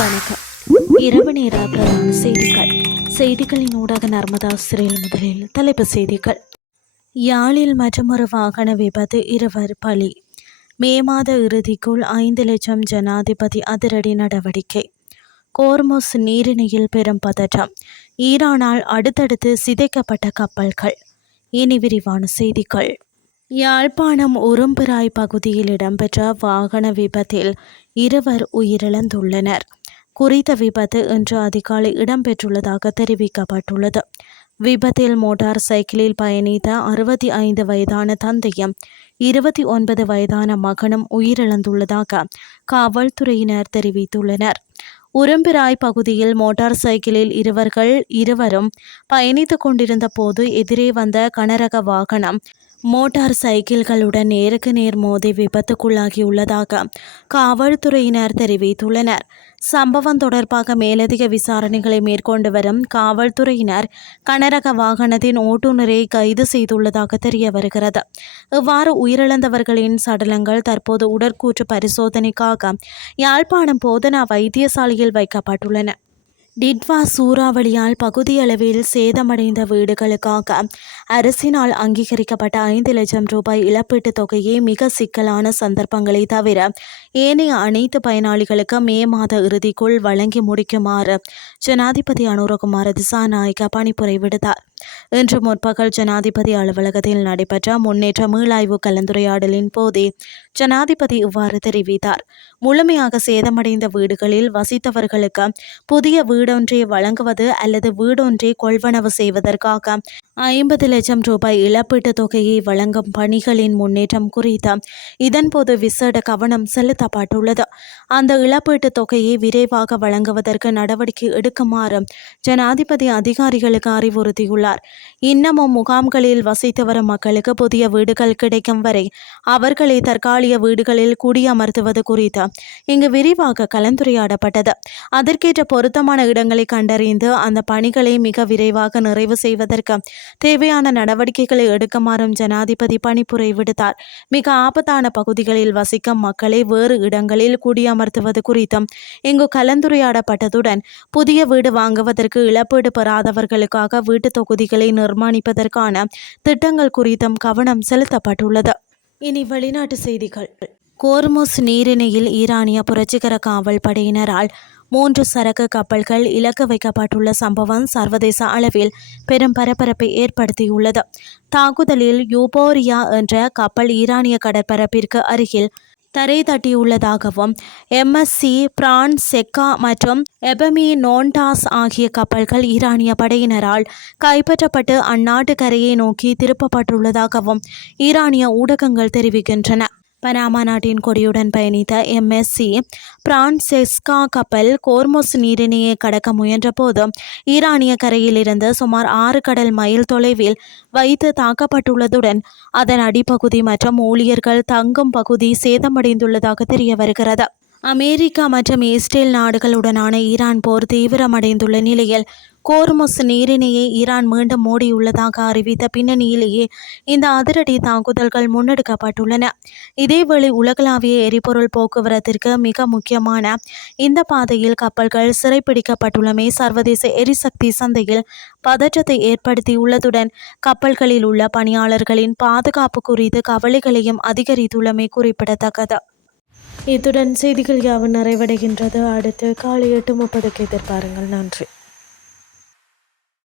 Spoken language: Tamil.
வணக்கம். இரவு நேர பிரதான செய்திகளின் ஊடாக நர்மதா சிறையில் முதலில் தலைப்புச் செய்திகள். யாழில் மற்றொரு வாகன விபத்து, 2 பலி. மே மாத இறுதிக்குள் 5 லட்சம் ஜனாதிபதி அதிரடி நடவடிக்கை. கோர்முஸ் நீரிணையில் பெரும் பதற்றம். ஈரானால் அடுத்தடுத்து சிதைக்கப்பட்ட கப்பல்கள். இனி விரிவான செய்திகள். யாழ்ப்பாணம் உரும்பிராய் பகுதியில் இடம்பெற்ற வாகன விபத்தில் 2 உயிரிழந்துள்ளனர். குறித்த விபத்து இன்று அதிகாலை இடம்பெற்றுள்ளதாக தெரிவிக்கப்பட்டுள்ளது. விபத்தில் மோட்டார் சைக்கிளில் பயணித்த 65 வயதான தந்தையும் 29 வயதான மகனும் உயிரிழந்துள்ளதாக காவல்துறையினர் தெரிவித்துள்ளனர். உரும்பிராய் பகுதியில் மோட்டார் சைக்கிளில் இருவரும் பயணித்துக் கொண்டிருந்த போது எதிரே வந்த கனரக வாகனம் மோட்டார் சைக்கிள்களுடன் நேருக்கு நேர் மோதி விபத்துக்குள்ளாகியுள்ளதாக காவல்துறையினர் தெரிவித்துள்ளனர். சம்பவம் தொடர்பாக மேலதிக விசாரணைகளை மேற்கொண்டு வரும் காவல்துறையினர் கனரக வாகனத்தின் ஓட்டுநரை கைது செய்துள்ளதாக தெரிய வருகிறது. இவ்வாறு உயிரிழந்தவர்களின் சடலங்கள் தற்போது உடற்கூற்று பரிசோதனைக்காக யாழ்ப்பாணம் போதனா வைத்தியசாலையில் வைக்கப்பட்டுள்ளன. டிட்வா சூறாவளியால் பகுதியளவில் சேதமடைந்த வீடுகளுக்காக அரசினால் அங்கீகரிக்கப்பட்ட 5 லட்சம் ரூபாய் இழப்பீட்டுத் தொகையை மிக சிக்கலான சந்தர்ப்பங்களை தவிர ஏனைய அனைத்து பயனாளிகளுக்கு மே மாத இறுதிக்குள் வழங்கி முடிக்குமாறு ஜனாதிபதி அனுரகுமார திசாநாயக்க பணிப்புரை விடுத்தார். இன்று முற்பகல் ஜனாதிபதி அலுவலகத்தில் நடைபெற்ற முன்னேற்ற மீளாய்வு கலந்துரையாடலின் போதே ஜனாதிபதி இவ்வாறு தெரிவித்தார். முழுமையாக சேதமடைந்த வீடுகளில் வசித்தவர்களுக்கு புதிய வீடொன்றை வழங்குவது அல்லது வீடொன்றை கொள்வனவு செய்வதற்காக 50 லட்சம் ரூபாய் இழப்பீட்டுத் தொகையை வழங்கும் பணிகளின் முன்னேற்றம் குறித்து இதன்போது விசேட கவனம் செலுத்தப்பட்டுள்ளது. அந்த இழப்பீட்டுத் தொகையை விரைவாக வழங்குவதற்கு நடவடிக்கை எடுக்குமாறு ஜனாதிபதி அதிகாரிகளுக்கு அறிவுறுத்தியுள்ளார். இன்னமும் முகாம்களில் வசித்து வரும் மக்களுக்கு புதிய வீடுகள் கிடைக்கும் வரை அவர்களை தற்காலிக வீடுகளில் குடியமர்த்துவது குறித்து இங்கு விரிவாக கலந்துரையாடப்பட்டது. அதற்கேற்ற பொருத்தமான இடங்களை கண்டறிந்து அந்த பணிகளை மிக விரைவாக நிறைவு செய்வதற்கு தேவையான நடவடிக்கைகளை எடுக்குமாறும் ஜனாதிபதி பணிப்புரை விடுத்தார். மிக ஆபத்தான பகுதிகளில் வசிக்கும் மக்களை வேறு இடங்களில் குடியமர்த்துவது குறித்தும் இங்கு கலந்துரையாடப்பட்டதுடன் புதிய வீடு வாங்குவதற்கு இழப்பீடு பெறாதவர்களுக்காக வீட்டு தொகுதிகளை நிர்மாணிப்பதற்கான திட்டங்கள் குறித்தும் கவனம் செலுத்தப்பட்டுள்ளது. இனி வெளிநாட்டு செய்திகள். கோர்முஸ் நீரிணையில் ஈரானிய புரட்சிகர காவல் படையினரால் 3 சரக்கு கப்பல்கள் இலக்கு வைக்கப்பட்டுள்ள சம்பவம் சர்வதேச அளவில் பெரும் பரபரப்பை ஏற்படுத்தியுள்ளது. தாக்குதலில் யூபோரியா என்ற கப்பல் ஈரானிய கடற்பரப்பிற்கு அருகில் தரை தட்டியுள்ளதாகவும் MSC பிரான்செக்கா மற்றும் எபமி நோன்டாஸ் ஆகிய கப்பல்கள் ஈரானிய படையினரால் கைப்பற்றப்பட்டு அந்நாட்டு கரையை நோக்கி திருப்பப்பட்டுள்ளதாகவும் ஈரானிய ஊடகங்கள் தெரிவிக்கின்றன. பனாமா நாட்டின் கொடியுடன் பயணித்த MSC பிரான்செஸ்கா கப்பல் கோர்முஸ் நீரிணையை கடக்க முயன்ற போது ஈரானிய கரையிலிருந்து சுமார் 6 கடல் மைல் தொலைவில் வைத்து தாக்கப்பட்டுள்ளதுடன் அதன் அடிப்பகுதி மற்றும் ஊழியர்கள் தங்கும் பகுதி சேதமடைந்துள்ளதாக தெரிய வருகிறது. அமெரிக்கா மற்றும் இஸ்ரேல் நாடுகளுடனான ஈரான் போர் தீவிரமடைந்துள்ள நிலையில் கோர்முஸ் நீரிணையை ஈரான் மீண்டும் மூடியுள்ளதாக அறிவித்த பின்னணியிலேயே இந்த அதிரடி தாக்குதல்கள் முன்னெடுக்கப்பட்டுள்ளன. இதேவேளை உலகளாவிய எரிபொருள் போக்குவரத்திற்கு மிக முக்கியமான இந்த பாதையில் கப்பல்கள் சிறைப்பிடிக்கப்பட்டுள்ளமை சர்வதேச எரிசக்தி சந்தையில் பதற்றத்தை ஏற்படுத்தியுள்ளதுடன் கப்பல்களில் உள்ள பணியாளர்களின் பாதுகாப்பு குறித்து கவலைகளையும் அதிகரித்துள்ளமை குறிப்பிடத்தக்கது. இத்துடன் செய்திகள் யாவும் நிறைவடைகின்றது. அடுத்து காலை 8:30 எதிர்பாருங்கள். நன்றி.